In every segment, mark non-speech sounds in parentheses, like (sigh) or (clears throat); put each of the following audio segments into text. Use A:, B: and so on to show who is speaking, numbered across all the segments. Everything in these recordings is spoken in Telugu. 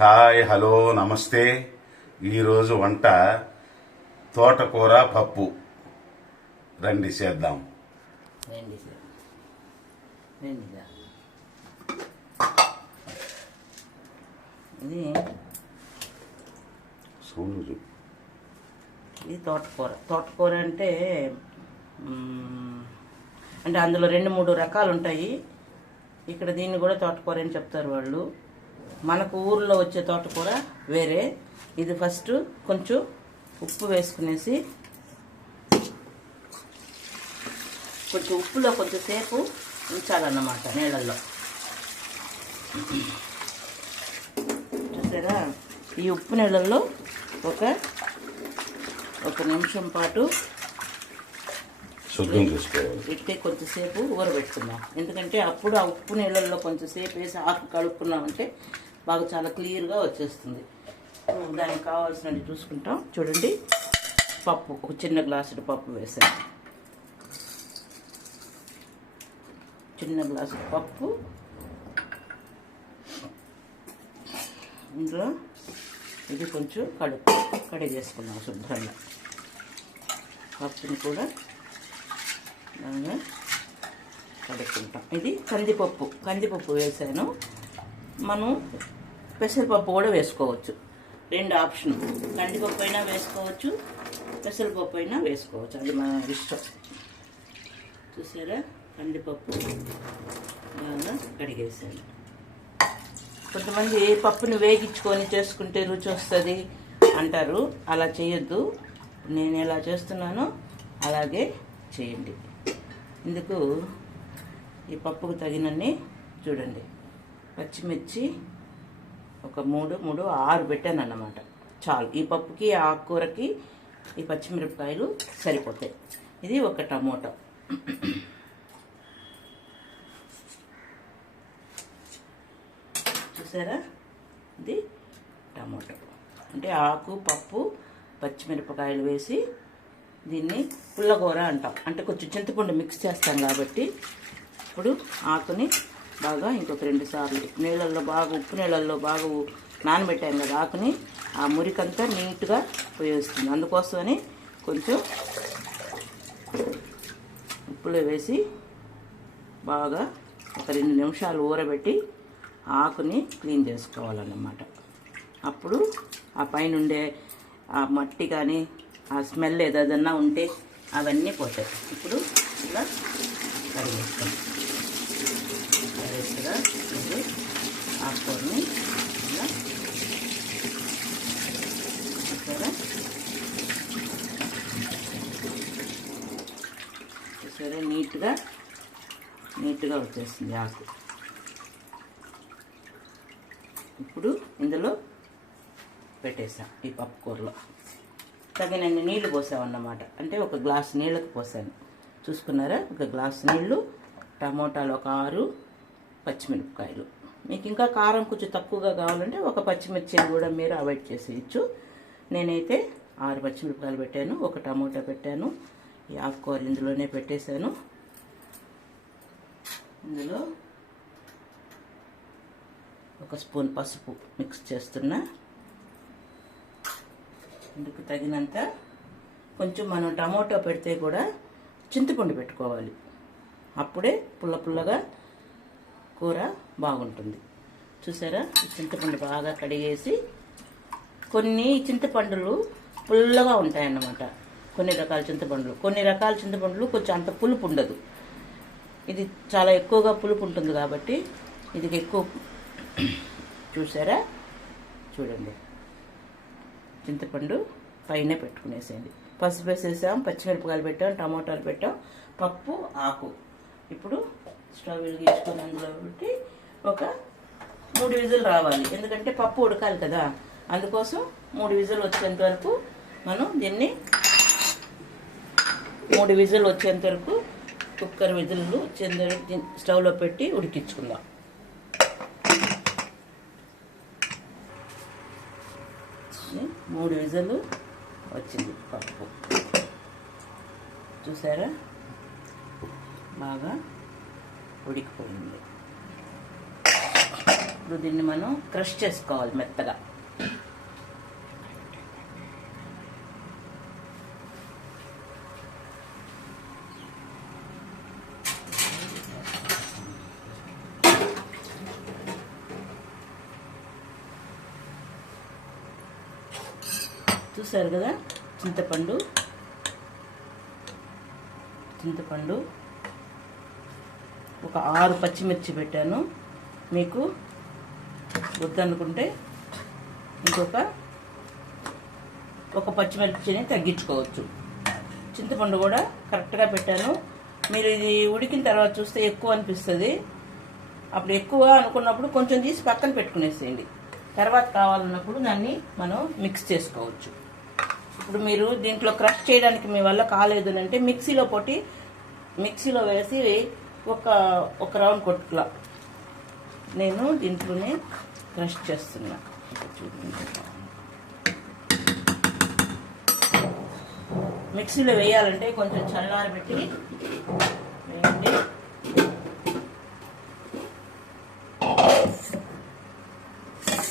A: హాయ్ హలో నమస్తే. ఈరోజు వంట తోటకూర పప్పు. రండి చేద్దాం.
B: ఇది తోటకూర. తోటకూర అంటే అంటే అందులో రెండు మూడు రకాలు ఉంటాయి ఇక్కడ దీన్ని కూడా తోటకూర అని చెప్తారు వాళ్ళు. మనకు ఊర్లో వచ్చే తోటకూర వేరే. ఇది ఫస్ట్ కొంచెం ఉప్పు వేసుకునేసి కొంచెం ఉప్పులో కొంచెంసేపు ఉంచాలన్నమాట నీళ్ళల్లో. చూసారా? ఈ ఉప్పు నీళ్ళల్లో ఒక ఒక నిమిషం పాటు
A: శుద్ధం చేసుకోవాలి.
B: ఇట్టే కొంచెంసేపు ఊరబెట్టుకుందాం. ఎందుకంటే అప్పుడు ఆ ఉప్పు నీళ్ళల్లో కొంచెంసేపు వేసి ఆకు కలుపుకున్నామంటే బాగా చాలా క్లియర్గా వచ్చేస్తుంది. దానికి కావాల్సినవి చూసుకుంటాం. చూడండి. పప్పు ఒక చిన్న గ్లాసుడు పప్పు వేసాను. చిన్న గ్లాసు పప్పు. ఇందులో ఇది కొంచెం కడుపు కడిగేసుకున్నాం శుభ్రంగా. పప్పుని కూడా బాగా కడుక్కుంటాం. ఇది కందిపప్పు కందిపప్పు వేసాను. మనం పెసరపప్పు కూడా వేసుకోవచ్చు. రెండు ఆప్షన్. కందిపప్పు అయినా వేసుకోవచ్చు పెసరపప్పు అయినా వేసుకోవచ్చు. అది మన ఇష్టం. చూసారా? కందిపప్పు బాగా కడిగేసాను కొంతమంది పప్పుని వేగించుకొని చేసుకుంటే రుచి వస్తుంది అంటారు. అలా చేయొద్దు. నేను ఎలా చేస్తున్నానో అలాగే చేయండి. ఇందుకు ఈ పప్పుకు తగినన్ని చూడండి. పచ్చిమిర్చి ఒక మూడు మూడు ఆరు పెట్టాను అన్నమాట చాలు. ఈ పప్పుకి ఆ ఆకుకూరకి ఈ పచ్చిమిరపకాయలు సరిపోతాయి. ఇది ఒక టమోటా. చూసారా? ఇది టమోటా. అంటే ఆకు పప్పు పచ్చిమిరపకాయలు వేసి దీన్ని పుల్లకూర అంటాం. అంటే కొంచెం చింతపండు మిక్స్ చేస్తాం కాబట్టి ఇప్పుడు ఆకుని బాగా ఇంకొక రెండు సార్లు. నీళ్ళల్లో బాగా ఉప్పు నీళ్ళల్లో బాగా నానబెట్టాను కదా ఆకుని. ఆ మురికంతా నీట్గా పోయేస్తుంది. అందుకోసమని కొంచెం ఉప్పులో వేసి బాగా ఒక రెండు నిమిషాలు ఊరబెట్టి ఆకుని క్లీన్ చేసుకోవాలన్నమాట. అప్పుడు ఆ పైన ఉండే ఆ మట్టి కానీ ఆ స్మెల్ ఏదైనా ఉంటే అవన్నీ పోతాయి. ఇప్పుడు ఇలా కడిగేస్తాం కడిగేస్తగా ఇది ఆకుకూరని ఇలా చూసారా చూసారా? నీట్గా నీట్గా వచ్చేస్తుంది ఆకు. ఇప్పుడు ఇందులో పెట్టేసాం ఈ పప్పు కూరలో. తగినన్ని నీళ్ళు పోసామన్నమాట. అంటే ఒక గ్లాస్ నీళ్ళకి పోసాను. చూసుకున్నారా? ఒక గ్లాస్ నీళ్ళు టమోటాలు ఒక ఆరు పచ్చిమిరపకాయలు. మీకు ఇంకా కారం కొంచెం తక్కువగా కావాలంటే ఒక పచ్చిమిర్చిని కూడా మీరు అవాయిడ్ చేసేయచ్చు. నేనైతే ఆరు పచ్చిమిరపకాయలు పెట్టాను ఒక టమోటా పెట్టాను ఈ ఆకుకూర ఇందులోనే పెట్టేశాను. ఇందులో ఒక స్పూన్ పసుపు మిక్స్ చేస్తున్నా. ఇందుకు తగినంత కొంచెం మనం టమోటో పెడితే కూడా చింతపండు పెట్టుకోవాలి. అప్పుడే పుల్ల పుల్లగా కూర బాగుంటుంది. చూసారా? చింతపండు బాగా కడిగేసి కొన్ని చింతపండులు పుల్లగా ఉంటాయన్నమాట. కొన్ని రకాల చింతపండులు. కొన్ని రకాల చింతపండులు కొంచెం అంత పులుపు ఉండదు. ఇది చాలా ఎక్కువగా పులుపు ఉంటుంది కాబట్టి ఇది ఎక్కువ (clears throat) చూసారా? చూడండి. చింతపండు పైన పెట్టుకునేసేయండి. పసుపు వేసేసాం పచ్చిమిరపకాయలు పెట్టాం టమోటాలు పెట్టాం పప్పు ఆకు. ఇప్పుడు స్టవ్ వెలిగించుకొని అందులో పెట్టి ఒక మూడు విజులు రావాలి. ఎందుకంటే పప్పు ఉడకాలి కదా. అందుకోసం మూడు విజులు వచ్చేంత వరకు మనం దీన్ని మూడు విజులు వచ్చేంత వరకు కుక్కర్ విజులు వచ్చేంత వరకు స్టవ్లో పెట్టి ఉడికించుకుందాం. మూడు విజులు వచ్చింది పప్పు. చూసారా? బాగా ఉడికిపోయింది. ఇప్పుడు దీన్ని మనం క్రష్ చేసుకోవాలి మెత్తగా. చూసారు కదా? చింతపండు. చింతపండు. ఒక ఆరు పచ్చిమిర్చి పెట్టాను. మీకు వద్దనుకుంటే ఇంకొక ఒక పచ్చిమిర్చిని తగ్గించుకోవచ్చు. చింతపండు కూడా కరెక్ట్గా పెట్టాను. మీరు ఇది ఉడికిన తర్వాత చూస్తే ఎక్కువ అనిపిస్తుంది. అప్పుడు ఎక్కువ అనుకున్నప్పుడు కొంచెం తీసి పక్కన పెట్టుకునేసేయండి. తర్వాత కావాలన్నప్పుడు దాన్ని మనం మిక్స్ చేసుకోవచ్చు. ఇప్పుడు మీరు దీంట్లో క్రష్ చేయడానికి మీ వల్ల కాలేదు అంటే మిక్సీలో పొట్టి మిక్సీలో వేసి ఒక ఒక రౌండ్ కొట్టుకులా. నేను దీంట్లోనే క్రష్ చేస్తున్నా. మిక్సీలో వేయాలంటే కొంచెం చల్లారబెట్టి వేయండి.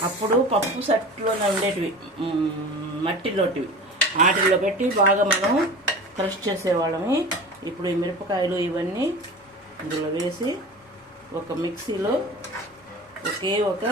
B: అప్పుడు పప్పు సెట్లోనే ఉండేటివి మట్టిలోటివి. వాటిల్లో పెట్టి బాగా మనం క్రష్ చేసేవాళ్ళమి. ఇప్పుడు ఈ మిరపకాయలు ఇవన్నీ ఇందులో వేసి ఒక మిక్సీలో ఒకే ఒక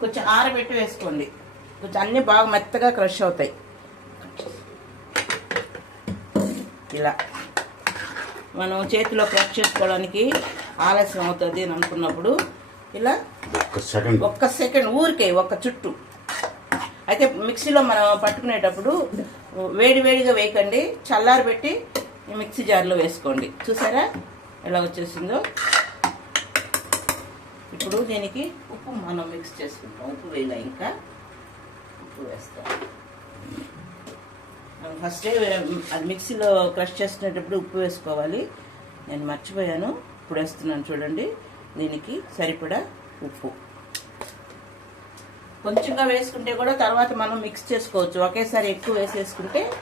B: కొంచెం ఆరబెట్టి వేసుకోండి. కొంచెం అన్నీ బాగా మెత్తగా క్రష్ అవుతాయి. ఇలా. మనం చేతిలో క్రష్ చేసుకోవడానికి ఆలస్యం అవుతుంది అని అనుకున్నప్పుడు ఇలా
A: ఒక సెకండ్.
B: ఒక్క సెకండ్ ఊరికే ఒక్క చుట్టూ. అయితే మిక్సీలో మనం పట్టుకునేటప్పుడు వేడి వేడిగా వేయకండి చల్లారి పెట్టి ఈ మిక్సీ జార్లో వేసుకోండి. చూసారా ఎలా వచ్చేసిందో? ఇప్పుడు దీనికి ఉప్పు మనం మిక్స్ చేసుకుంటాం ఉప్పు వేయాలి ఇంకా. ఉప్పు వేస్తాం. ఫస్టే అది మిక్సీలో క్రష్ చేసుకునేటప్పుడు ఉప్పు వేసుకోవాలి. నేను మర్చిపోయాను. ఇప్పుడు వేస్తున్నాను చూడండి. దీనికి సరిపడా ఉప్పు. కొంచెంగా వేసుకుంటే కూడా తర్వాత మనం మిక్స్ చేసుకోవచ్చు. ఒకేసారి ఎక్కువ వేసేసుకుంటే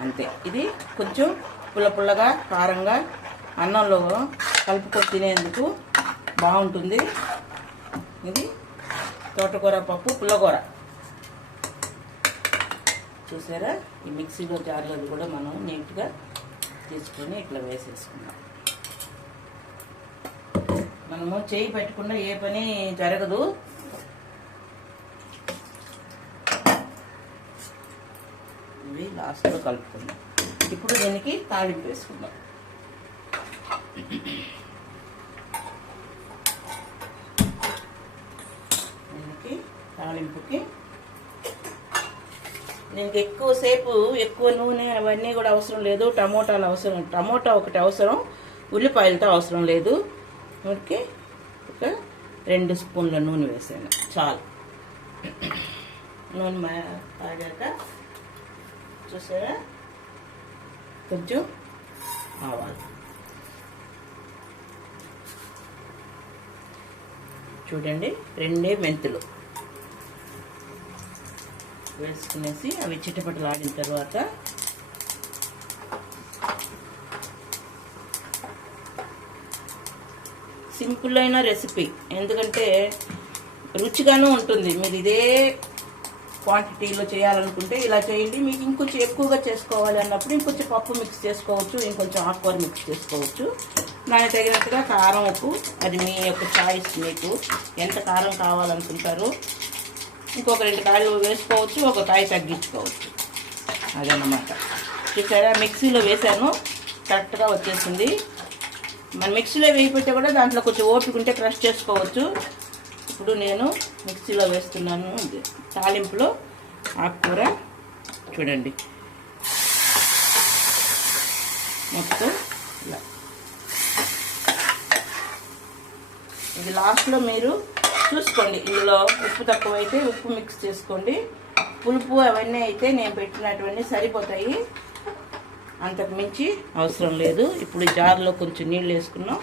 B: అంతే. ఇది కొంచెం పుల్ల పుల్లగా కారంగా అన్నంలో కలుపుకొని తినేందుకు బాగుంటుంది. ఇది తోటకూర పప్పు పుల్లకూర. చూసారా? ఈ మిక్సీలో జార్లో కూడా మనం నీట్గా తీసుకొని ఇట్లా వేసేసుకున్నాం మనము చేయి పెట్టకుండా ఏ పని జరగదు. ఇవి లాస్ట్లో కలుపుకుందాం. ఇప్పుడు దీనికి తాలింపు వేసుకుందాం. దీనికి తాలింపుకి దీనికి ఎక్కువసేపు ఎక్కువ నూనె అవన్నీ కూడా అవసరం లేదు టమోటాలు అవసరం టమోటా ఒకటి అవసరం ఉల్లిపాయలతో అవసరం లేదు. ఓకే ఒక రెండు స్పూన్ల నూనె వేసాను చాలు. నూనె మా- చూసారా? కొంచెం ఆవాలు. చూడండి రెండే మెంతులు. వేసుకునేసి అవి చిటపటలు ఆడిన తర్వాత సింపుల్ అయిన రెసిపీ. ఎందుకంటే రుచిగాను ఉంటుంది. మీరు ఇదే క్వాంటిటీలో చేయాలనుకుంటే ఇలా చేయండి. మీకు ఇంకొంచెం ఎక్కువగా చేసుకోవాలి అన్నప్పుడు ఇంకొంచెం పప్పు మిక్స్ చేసుకోవచ్చు ఇంకొంచెం ఆకుకూర మిక్స్ చేసుకోవచ్చు. దానికి తగినట్టుగా కారం ఉప్పు అది మీ యొక్క చాయిస్ మీకు. ఎంత కారం కావాలనుకుంటారో ఇంకొక రెండు కాయలు వేసుకోవచ్చు ఒక కాయ తగ్గించుకోవచ్చు. అదన్నమాట. చూసారా మిక్సీలో వేసాను కరెక్ట్గా వచ్చేసింది. మన మిక్సీలో వేయకపోతే కూడా దాంట్లో కొంచెం ఓపిక ఉంటే క్రష్ చేసుకోవచ్చు. ఇప్పుడు నేను మిక్సీలో వేస్తున్నాను తాలింపులో ఆకుకూర. చూడండి. మొత్తం ఇలా. ఇది లాస్ట్లో మీరు చూసుకోండి ఇందులో ఉప్పు తక్కువ అయితే ఉప్పు మిక్స్ చేసుకోండి. పులుపు అవన్నీ అయితే నేను పెట్టినటువంటి సరిపోతాయి. అంతకు మించి అవసరం లేదు. ఇప్పుడు జార్లో కొంచెం నీళ్ళు వేసుకున్నాం.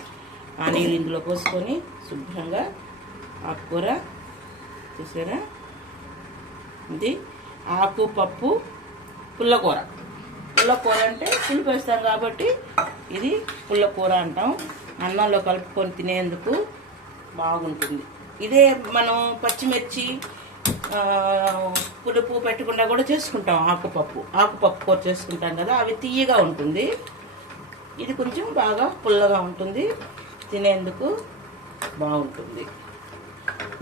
B: ఆ నీళ్ళు ఇందులో పోసుకొని శుభ్రంగా ఆకుకూర చూసారా? ఇది ఆకు పప్పు పుల్లకూర. పుల్లకూర అంటే పులుపు వేస్తాం కాబట్టి ఇది పుల్లకూర అంటాం. అన్నంలో కలుపుకొని తినేందుకు బాగుంటుంది. ఇదే మనం పచ్చిమిర్చి పులుపు పెట్టకుండా కూడా చేసుకుంటాం. ఆకుపప్పు ఆకుపప్పు కూర చేసుకుంటాం కదా అవి తీయగా ఉంటుంది. ఇది కొంచెం బాగా పుల్లగా ఉంటుంది. తినేందుకు బాగుంటుంది.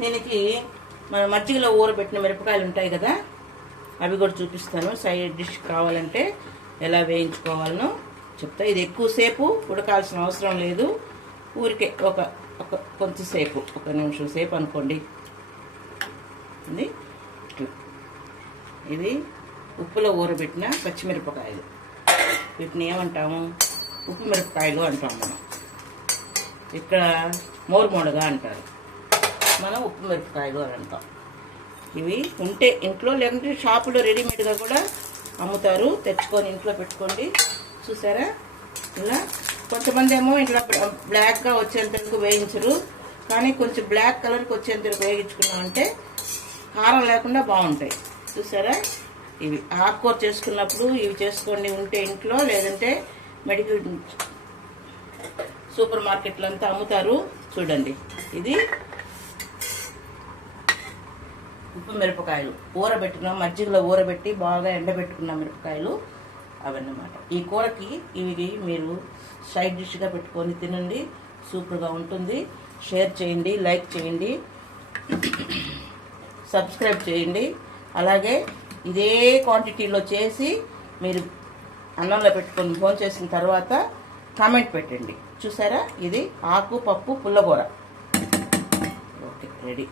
B: దీనికి మన మజ్జిగలో ఊరబెట్టిన మిరపకాయలు ఉంటాయి కదా అవి కూడా చూపిస్తాను. సైడ్ డిష్ కావాలంటే ఎలా వేయించుకోవాలనో చెప్తా. ఇది ఎక్కువసేపు ఉడకాల్సిన అవసరం లేదు. ఊరికే ఒక ఒక కొంచెంసేపు ఒక నిమిషం సేపు అనుకోండి. ఇది ఇట్లా. ఇవి ఉప్పులో ఊరబెట్టిన పచ్చిమిరపకాయలు. వీటిని ఏమంటాము? ఉప్పు మిరపకాయలు అంటాం మనం. ఇక్కడ మోరుమోడగా అంటారు. మనం ఉప్పు మిరపకాయలు అని అంటాం. ఇవి ఉంటే ఇంట్లో లేకుంటే షాపులో రెడీమేడ్గా కూడా అమ్ముతారు. తెచ్చుకొని ఇంట్లో పెట్టుకోండి. చూసారా? ఇలా కొంతమంది ఏమో ఇట్లా బ్లాక్గా వచ్చేంతవరకు వేయించరు. కానీ కొంచెం బ్లాక్ కలర్కి వచ్చేంతరకు వేయించుకున్నామంటే కారం లేకుండా బాగుంటాయి. చూసారా? ఇవి ఆకుకూర చేసుకున్నప్పుడు ఇవి చేసుకోండి ఉంటే ఇంట్లో లేదంటే మెడికల్ సూపర్ మార్కెట్లో అంతా అమ్ముతారు. చూడండి. ఇది ఉప్పు మిరపకాయలు. ఊరబెట్టిన మజ్జిగలో ఊరబెట్టి బాగా ఎండబెట్టుకున్న మిరపకాయలు. అవన్నమాట. ఈ కూరకి ఇవి మీరు సైడ్ డిష్గా పెట్టుకొని తినండి. సూపర్గా ఉంటుంది. షేర్ చేయండి లైక్ చేయండి. సబ్స్క్రైబ్ చేయండి. అలాగే ఇదే క్వాంటిటీలో చేసి మీరు అన్నంలో పెట్టుకొని ఫోన్ చేసిన తర్వాత కామెంట్ పెట్టండి. చూసారా? ఇది ఆకు పప్పు పుల్లగూర. Okay ready.